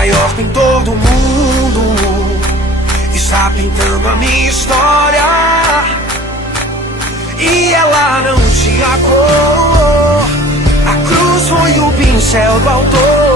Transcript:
maior pintor do mundo está pintando a minha história. E ela não tinha cor, a cruz foi o pincel do autor.